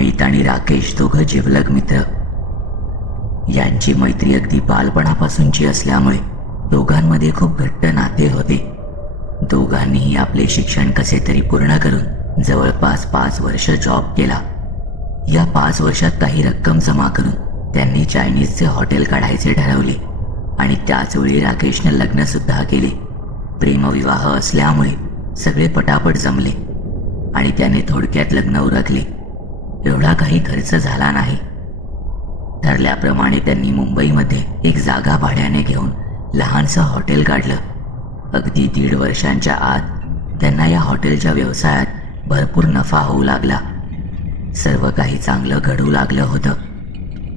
अमित आणि राकेश दोघं जिवलग मित्र. यांची मैत्री अगदी बालपणापासूनची असल्यामुळे दोघांमध्ये खूप घट्ट नाते होते. दोघांनीही आपले शिक्षण कसे तरी पूर्ण करून जवळपास 5 वर्ष जॉब केला. या 5 वर्षात काही रक्कम जमा करून त्यांनी चायनीजचे हॉटेल काढायचे ठरवले आणि त्याच वेळी राकेशने लग्न सुद्धा केले. प्रेमविवाह असल्यामुळे सगळे पटापट जमले आणि त्याने थोडक्यात लग्न उरकले. एवढा काही खर्च झाला नाही. ठरल्याप्रमाणे त्यांनी मुंबईमध्ये एक जागा भाड्याने घेऊन लहानसं हॉटेल काढलं. अगदी 1.5 वर्षांच्या आत त्यांना या हॉटेलच्या व्यवसायात भरपूर नफा होऊ लागला. सर्व काही चांगलं घडू लागलं होतं.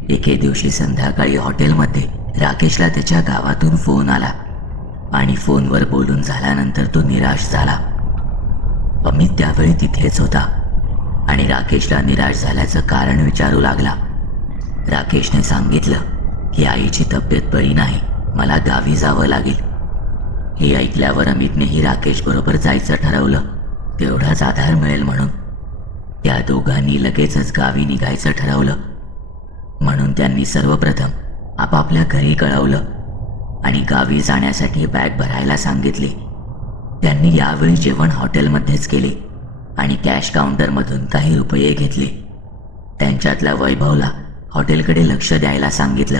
एके दिवशी संध्याकाळी हॉटेलमध्ये राकेशला त्याच्या गावातून फोन आला आणि फोनवर बोलून झाल्यानंतर तो निराश झाला. अमित त्यावेळी तिथेच होता आणि राकेशला निराश झाल्याचं कारण विचारू लागला. राकेशने सांगितलं की आईची तब्येत बरी नाही, मला गावी जावं लागेल. हे ऐकल्यावर अमितनेही राकेश बरोबर जायचं ठरवलं, तेवढाच आधार मिळेल म्हणून. त्या दोघांनी लगेचच गावी निघायचं ठरवलं. म्हणून त्यांनी सर्वप्रथम आपापल्या घरी कळवलं आणि गावी जाण्यासाठी बॅग भरायला सांगितली. त्यांनी यावेळी जेवण हॉटेलमध्येच केले आणि कॅश काउंटरमधून काही रुपये घेतले. त्यांच्यातल्या वैभवला हॉटेलकडे लक्ष द्यायला सांगितलं.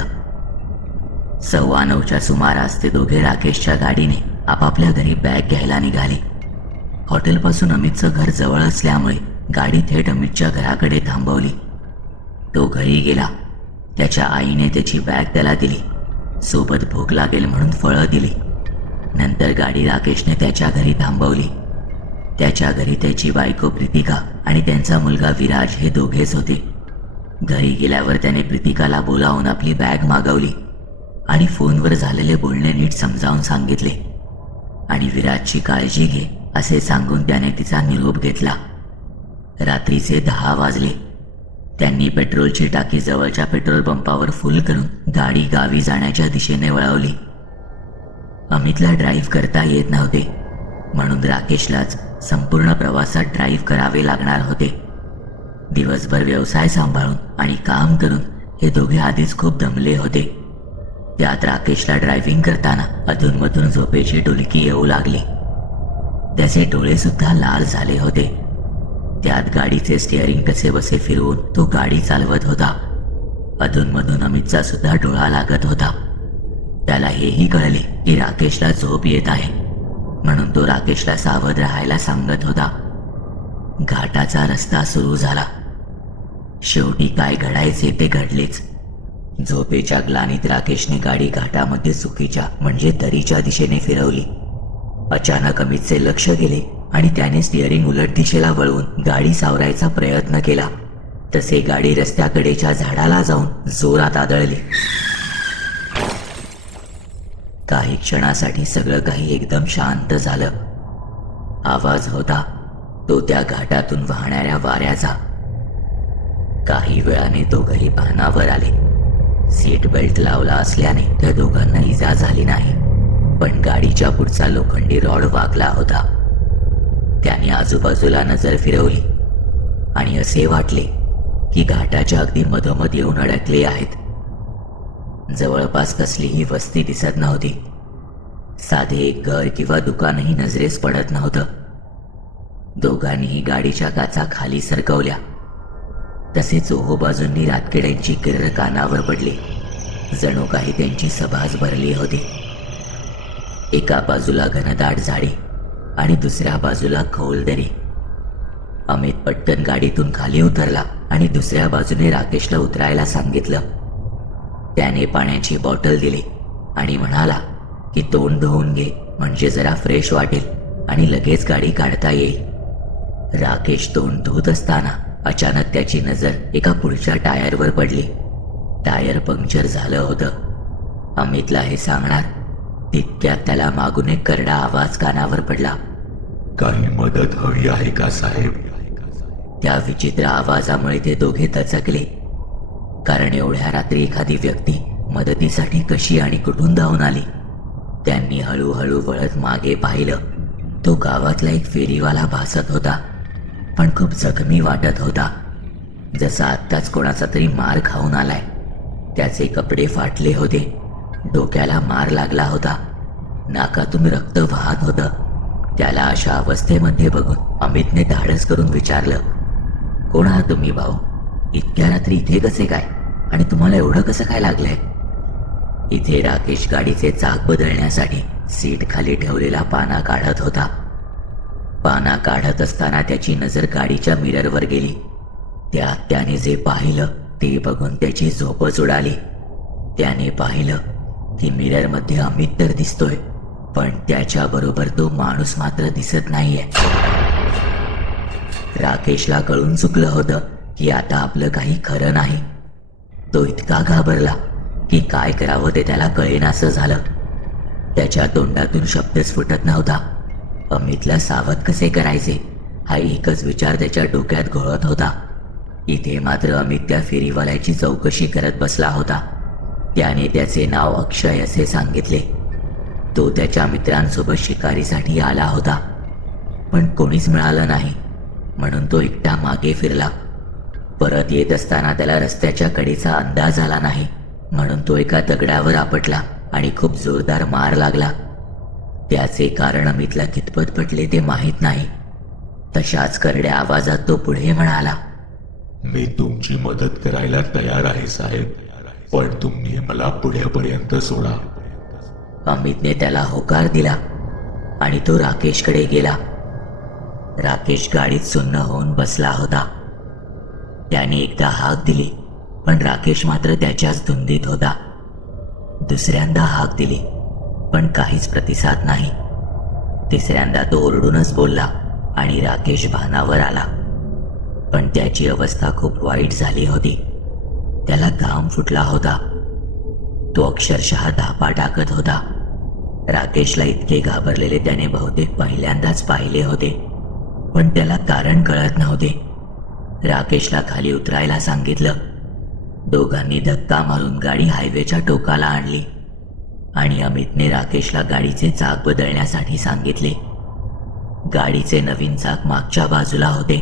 9:15च्या सुमारास ते दोघे राकेशच्या गाडीने आपापल्या घरी बॅग घ्यायला निघाले. हॉटेलपासून अमितचं घर जवळ असल्यामुळे गाडी थेट अमितच्या घराकडे थांबवली. तो घरी गेला. त्याच्या आईने त्याची बॅग त्याला दिली. सोबत भूक लागेल म्हणून फळं दिली. नंतर गाडी राकेशने त्याच्या घरी थांबवली. त्याच्या घरी त्याची बायको प्रीतिका आणि त्यांचा मुलगा विराज हे दोघेच होते. घरी गेल्यावर त्याने प्रीतिकाला बोलावून आपली बॅग मागवली आणि फोनवर झालेले बोलणे नीट समजावून सांगितले आणि विराजची काळजी घे असे सांगून त्याने तिचा निरोप घेतला. रात्रीचे 10 वाजले. त्यांनी पेट्रोलची टाकी जवळच्या पेट्रोल पंपावर फुल करून गाडी गावी जाण्याच्या दिशेने वळवली. अमितला ड्राईव्ह करता येत नव्हते म्हणून राकेशलाच संपूर्ण प्रवासात ड्राईव्ह करावे लागणार होते. दिवसभर व्यवसाय सांभाळून आणि काम करून हे दोघे आधीच खूप दमले होते. त्यात राकेशला ड्रायव्हिंग करताना अधूनमधून झोपेची डुलकी येऊ लागली. त्याचे डोळे सुद्धा लाल झाले होते. त्यात गाडीचे स्टिअरिंग कसेबसे फिरवून तो गाडी चालवत होता. अधूनमधून अमितचा सुद्धा डोळा लागत होता. त्याला हेही कळले की राकेशला झोप येत आहे म्हणून तो राकेशला सावध राहायला सांगत होता. घाटाचा रस्ता सुरू झाला. शेवटी काय घडायचे ते घडलेच. झोपेच्या ग्लानीत राकेशने गाडी घाटामध्ये चुकीच्या म्हणजे दरीच्या दिशेने फिरवली. अचानक अमितचे लक्ष गेले आणि त्याने स्टिअरिंग उलट दिशेला वळवून गाडी सावरायचा प्रयत्न केला. तसे गाडी रस्त्याकडेच्या झाडाला जाऊन जोरात आदळली. काही क्षणासाठी सगळं काही एकदम शांत झालं. आवाज होता तो त्या घाटातून वाहणाऱ्या वाऱ्याचा. काही वेळाने दोघंही भानावर आले. सीट बेल्ट लावला असल्याने त्या दोघांना इजा झाली नाही, पण गाडीच्या पुढचा लोखंडी रॉड वाकला होता. त्याने आजूबाजूला नजर फिरवली आणि असे वाटले की घाटाच्या अगदी मधोमध येऊन अडकले आहेत. जवळपास कसलीही वस्ती दिसत नव्हती. साधे एक घर किंवा दुकानही नजरेस पडत नव्हतं. दोघांनीही गाडीच्या काचा खाली सरकवल्या. तसेच चोहोबाजूंनी रातकिड्यांची किर्र कानावर पडली. जणू काही त्यांची सभाच भरली होती. एका बाजूला घनदाट झाडे आणि दुसऱ्या बाजूला खोल दरी. अमित पटकन गाडीतून खाली उतरला आणि दुसऱ्या बाजूने राकेशला उतरायला सांगितलं. त्याने पाण्याची बॉटल दिली आणि म्हणाला की तोंड धुवून घे म्हणजे जरा फ्रेश वाटेल आणि लगेच गाडी काढता येईल. राकेश तोंड धुत असताना अचानक त्याची नजर एका पुढच्या टायरवर पडली. टायर पंक्चर झालं होतं. अमितला हे सांगणार तितक्यात त्याला मागून एक करडा आवाज कानावर पडला. काही मदत हवी आहे का साहेब? त्या विचित्र आवाजामुळे ते दोघे दचकले, कारण एवढ्या रात्री एखादी व्यक्ती मदतीसाठी कशी आणि कुठून धावून आली. त्यांनी हळूहळू वळत मागे पाहिलं. तो गावातला एक फेरीवाला भासत होता, पण खूप जखमी वाटत होता. जसा आत्ताच कोणाचा तरी मार खाऊन आलाय. त्याचे कपडे फाटले होते, डोक्याला मार लागला होता, नाकातून रक्त वाहत होतं. त्याला अशा अवस्थेमध्ये बघून अमितने धाडस करून विचारलं, कोण आहात तुम्ही भाऊ? इतक्या रात्री इथे कसे काय? आणि तुम्हाला एवढं कसं काय लागलंय? इथे राकेश गाडीचे चाक बदलण्यासाठी सीट खाली ठेवलेला पाना काढत होता. पाना काढत असताना त्याची नजर गाडीच्या मिररवर गेली. त्यात त्याने जे पाहिलं ते बघून त्याची झोपच उडाली. त्याने पाहिलं की मिररमध्ये अमित तर दिसतोय, पण त्याच्याबरोबर तो माणूस मात्र दिसत नाहीये. राकेशला कळून चुकलं होतं की आता आपलं काही खरं नाही. तो इतका घाबरला की काय करावं ते त्याला कळेनासं झालं. त्याच्या तोंडातून शब्दच फुटत नव्हता. अमितला सावध कसे करायचे हा एकच विचार त्याच्या डोक्यात घोळत होता. इथे मात्र अमित त्या फेरीवाल्याची चौकशी करत बसला होता. त्याने त्याचे नाव अक्षय असे सांगितले. तो त्याच्या मित्रांसोबत शिकारीसाठी आला होता, पण कोणीच मिळालं नाही, म्हणून तो एकटा मागे फिरला. परत येत असताना त्याला रस्त्याच्या कडेचा अंदाज आला नाही, म्हणून तो एका दगडावर आपटला आणि खूप जोरदार मार लागला. त्याचे कारण अमितला कितपत पटले ते माहीत नाही. तशाच करड्या आवाजात तो पुढे म्हणाला, मी तुमची मदत करायला तयार आहे साहेब, पण तुम्ही मला पुढेपर्यंत सोडा. अमितने त्याला होकार दिला आणि तो राकेशकडे गेला. राकेश गाडीत सुन्न होऊन बसला होता. त्याने एकदा हाक दिली, पण राकेश मात्र त्याच्याच धुंदीत होता. दुसऱ्यांदा हाक दिली, पण काहीच प्रतिसाद नाही. तिसऱ्यांदा तो ओरडूनच बोलला आणि राकेश भानावर आला, पण त्याची अवस्था खूप वाईट झाली होती. त्याला घाम फुटला होता. तो अक्षरशः धापा टाकत होता. राकेशला इतके घाबरलेले त्याने बहुतेक पहिल्यांदाच पाहिले होते, पण त्याला कारण कळत नव्हते. राकेशला खाली उतरायला सांगितलं. दोघांनी धक्का मारून गाडी हायवेच्या टोकाला आणली आणि अमितने राकेशला गाडीचे चाक बदलण्यासाठी सांगितले. गाडीचे नवीन चाक मागच्या बाजूला होते,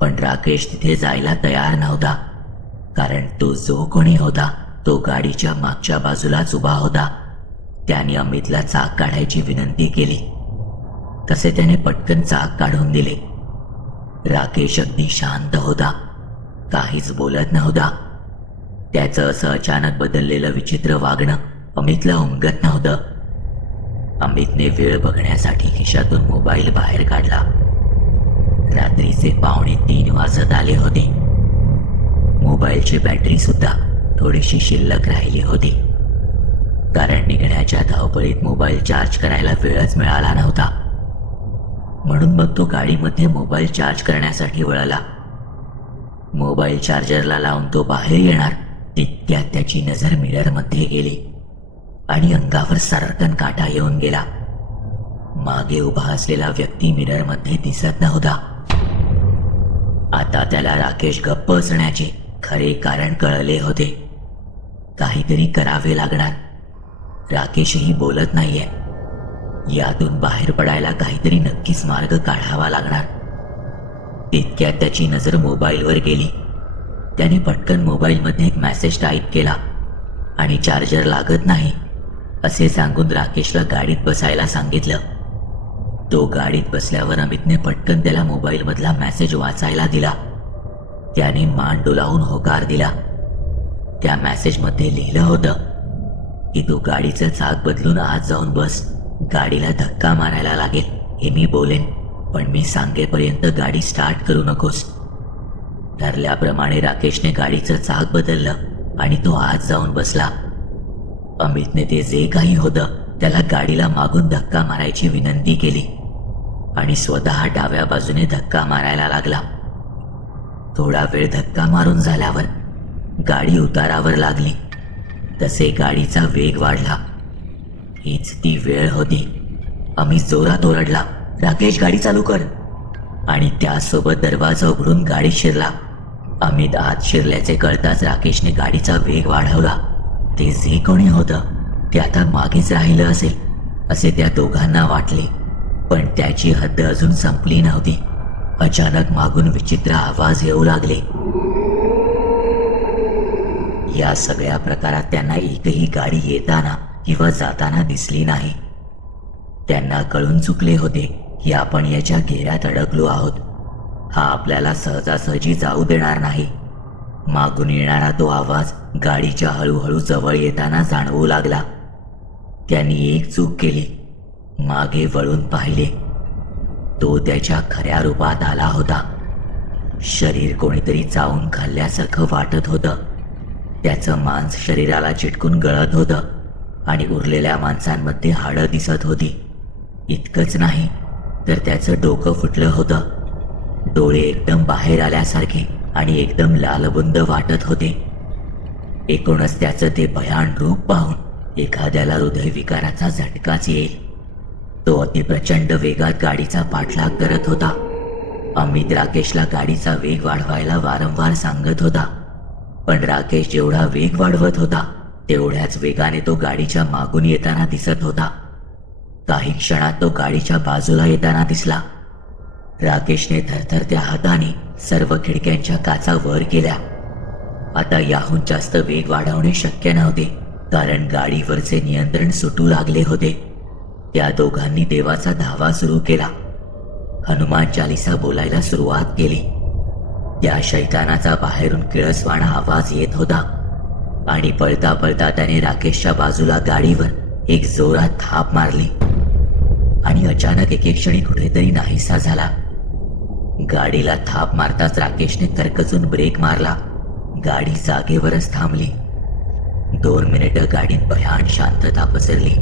पण राकेश तिथे जायला तयार नव्हता, कारण तो जो कोणी होता तो गाडीच्या मागच्या बाजूलाच उभा होता. त्याने अमितला चाक काढायची विनंती केली, तसे त्याने पटकन चाक काढून दिले. राकेश अगदी शांत होता, काहीच बोलत नव्हता. त्याचं असं अचानक बदललेलं विचित्र वागणं अमितला उमगत नव्हतं. अमितने वेळ बघण्यासाठी खिशातून मोबाईल बाहेर काढला. रात्रीचे 2:45 वाजत आले होते. मोबाईलची बॅटरी सुद्धा थोडीशी शिल्लक राहिली होती, कारण निघण्याच्या धावपळीत मोबाईल चार्ज करायला वेळच मिळाला नव्हता. म्हणून मग तो गाडीमध्ये मोबाईल चार्ज करण्यासाठी वळला. मोबाईल चार्जरला लावून तो बाहेर येणार तितक्यात त्याची नजर मिररमध्ये गेली आणि अंगावर सरकन काटा येऊन गेला. मागे उभा असलेला व्यक्ती मिररमध्ये दिसत नव्हता. आता त्याला राकेश गप्प असण्याचे खरे कारण कळले होते. काहीतरी करावे लागणार. राकेशही बोलत नाहीये. यातून बाहेर पडायला काहीतरी नक्कीच मार्ग काढावा लागणार. तितक्यात त्याची नजर मोबाईलवर गेली. त्याने पटकन मोबाईलमध्ये एक मेसेज टाईप केला आणि चार्जर लागत नाही असे सांगून राकेशला गाडीत बसायला सांगितलं. तो गाडीत बसल्यावर अमितने पटकन त्याला मोबाईलमधला मेसेज वाचायला दिला. त्याने मान डोलावून होकार दिला. त्या मेसेजमध्ये लिहिलं होतं की तू गाडीचं चाक बदलून आत जाऊन बस. गाडीला धक्का मारायला लागेल हे मी बोलेन, पण मी सांगेपर्यंत गाडी स्टार्ट करू नकोस. ठरल्याप्रमाणे राकेशने गाडीचं चाक बदललं आणि तो आत जाऊन बसला. अमितने ते जे काही होतं त्याला गाडीला मागून धक्का मारायची विनंती केली आणि स्वतः डाव्या बाजूने धक्का मारायला लागला. थोडा वेळ धक्का मारून झाल्यावर गाडी उतारावर लागली. तसे गाडीचा वेग वाढला. हीच ती वेळ होती. अमित जोरात ओरडला, राकेश गाडी चालू कर, आणि त्यासोबत दरवाजा उघडून गाडीत शिरला. अमित आत शिरल्याचे कळताच राकेशने गाडीचा वेग वाढवला. ते जे कोणी होतं ते आता मागेच राहिलं असेल असे त्या दोघांना वाटले, पण त्याची हद्द अजून संपली नव्हती. अचानक मागून विचित्र आवाज येऊ लागले. या सगळ्या प्रकारात त्यांना एकही गाडी येताना किंवा जाताना दिसली नाही. त्यांना कळून चुकले होते की आपण याच्या घेऱ्यात अडकलो आहोत. हा आपल्याला सहजासहजी जाऊ देणार नाही. मागून येणारा तो आवाज गाडीच्या हळूहळू जवळ येताना जाणवू लागला. त्यांनी एक चूक केली. मागे वळून पाहिले. तो त्याच्या खऱ्या रूपात आला होता. शरीर कोणीतरी चावून खाल्ल्यासारखं वाटत होतं. त्याचं मांस शरीराला चिटकून गळत होतं आणि उरलेल्या माणसांमध्ये हाडं दिसत होती. इतकंच नाही तर त्याचं डोकं फुटलं होतं. डोळे एकदम बाहेर आल्यासारखे आणि एकदम लालबुंद वाटत होते. एकूणच त्याचं ते भयान रूप पाहून एखाद्याला हृदयविकाराचा झटकाच येईल. तो अतिप्रचंड वेगात गाडीचा पाठलाग करत होता. अमित राकेशला गाडीचा वेग वाढवायला वारंवार सांगत होता, पण राकेश जेवढा वेग वाढवत होता तेवढ्याच वेगाने तो गाडीच्या मागून येताना दिसत होता. काही क्षणात तो गाडीच्या बाजूला येताना दिसला. राकेशने थरथरत्या हाताने सर्व खिडक्यांच्या काचा वर केल्या. आता याहून जास्त वेग वाढवणे शक्य नव्हते, कारण गाडीवरचे नियंत्रण सुटू लागले होते. त्या दोघांनी देवाचा धावा सुरू केला. हनुमान चालीसा बोलायला सुरुवात केली. त्या शैतानाचा बाहेरून किळसवाणा आवाज येत होता आणि पळता पळता त्याने राकेशच्या बाजूला गाडीवर एक जोरात थाप मारली आणि अचानक एके क्षणी कुठेतरी नाहीसा झाला. गाडीला थाप मारताच राकेशने करकचून ब्रेक मारला. गाडी जागेवरच थांबली. 2 मिनिटं गाडीत भयान शांतता पसरली.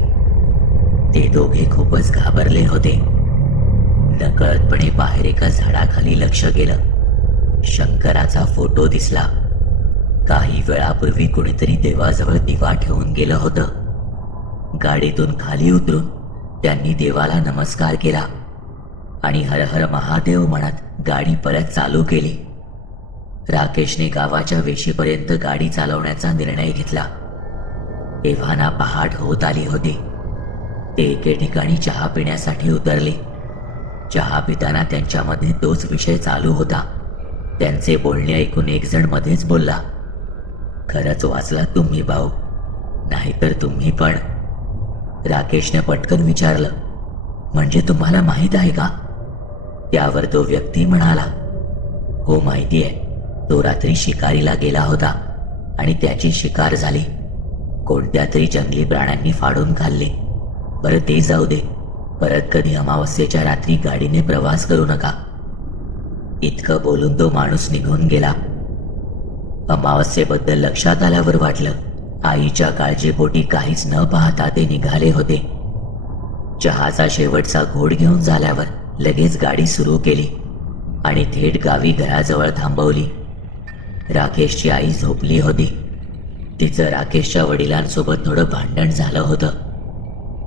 ते दोघे खूपच घाबरले होते. नकळतपणे बाहेर एका झाडाखाली लक्ष गेलं. शंकराचा फोटो दिसला. काही वेळापूर्वी कोणीतरी देवाजवळ दिवा ठेवून गेलं होतं. गाडीतून खाली उतरून त्यांनी देवाला नमस्कार केला आणि हर हर महादेव म्हणत गाडी परत चालू केली. राकेशने गावाच्या वेशीपर्यंत गाडी चालवण्याचा निर्णय घेतला. एव्हाना पहाट होत आली होती. ते एके ठिकाणी चहा पिण्यासाठी उतरले. चहा पिताना त्यांच्यामध्ये तोच विषय चालू होता. त्यांचे बोलणे ऐकून एक जण मध्येच बोलला, खरंच वाचलात तुम्ही भाऊ, नाहीतर तुम्ही पण. राकेशने पटकन विचारलं, म्हणजे तुम्हाला माहित आहे का? त्यावर तो व्यक्ती म्हणाला, हो माहिती आहे. तो रात्री शिकारीला गेला होता आणि त्याची शिकार झाली. कोणत्या तरी जंगली प्राण्यांनी फाडून खाल्ले. बरं ते जाऊ दे, परत कधी अमावस्येच्या रात्री गाडीने प्रवास करू नका. इतकं बोलून तो माणूस निघून गेला. अमावस्येबद्दल लक्षात आल्यावर वाटलं, आईच्या काळजीपोटी काहीच न पाहता ते निघाले होते. चहाचा शेवटचा घोट घेऊन झाल्यावर लगेच गाडी सुरू केली आणि थेट गावी घराजवळ थांबवली. राकेशची आई झोपली होती. तिचं राकेशच्या वडिलांसोबत थोडं भांडण झालं होतं,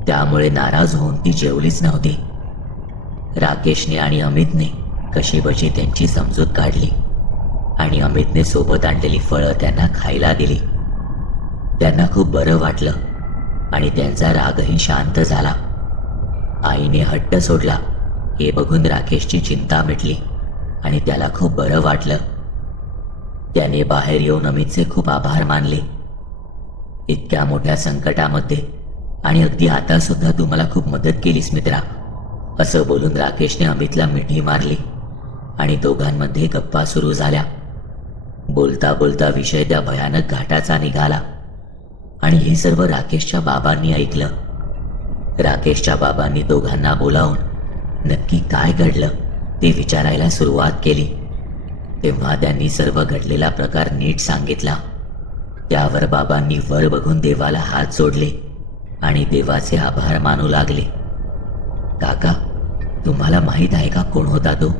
त्यामुळे नाराज होऊन ती जेवलीच नव्हती. राकेशने आणि अमितने कशीबशी त्यांची समजूत काढली आणि अमितने सोबत आणलेली फळं त्यांना खायला दिली. त्यांना खूप बरं वाटलं आणि त्यांचा रागही शांत झाला. आईने हट्ट सोडला हे बघून राकेशची चिंता मिटली आणि त्याला खूप बरं वाटलं. त्याने बाहेर येऊन अमितचे खूप आभार मानले. इतक्या मोठ्या संकटामध्ये आणि अगदी आता सुद्धा तू मला खूप मदत केलीस मित्रा, असं बोलून राकेशने अमितला मिठी मारली आणि दोघांमध्ये गप्पा सुरू झाल्या. बोलता बोलता विषय त्या भयानक घाटाचा निघाला आणि हे सर्व राकेशच्या बाबांनी ऐकलं. राकेशच्या बाबांनी दोघांना बोलावून नक्की काय घडलं ते विचारायला सुरुवात केली. तेव्हा त्यांनी सर्व घडलेला प्रकार नीट सांगितला. त्यावर बाबांनी वर बघून देवाला हात जोडले आणि देवाचे आभार मानू लागले. काका, तुम्हाला माहित आहे का कोण होता तो?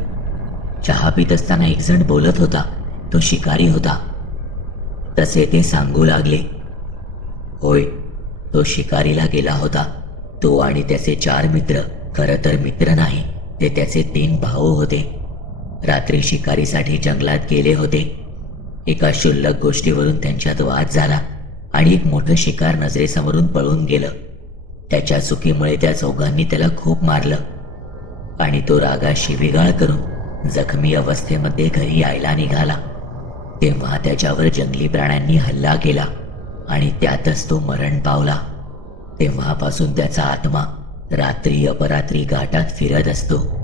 चहा पित असताना एक जण बोलत होता, तो शिकारी होता. तसे ते सांगू लागले. होय, तो शिकारीला गेला होता. तो आणि त्याचे 4 मित्र, खरं तर मित्र नाही, ते त्याचे 3 भाऊ होते. रात्री शिकारीसाठी जंगलात गेले होते. एका क्षुल्लक गोष्टीवरून त्यांच्यात वाद झाला आणि एक मोठं शिकार नजरेसमोरून पळून गेलं. त्याच्या चुकीमुळे त्या चौघांनी त्याला खूप मारलं आणि तो रागात शिवीगाळ करून जखमी अवस्थेमध्ये घरी यायला निघाला. तेव्हा त्याच्यावर जंगली प्राण्यांनी हल्ला केला आणि त्यातच तो मरण पावला. तेव्हापासून त्याचा आत्मा रात्री अपरात्री घाटात फिरत असतो.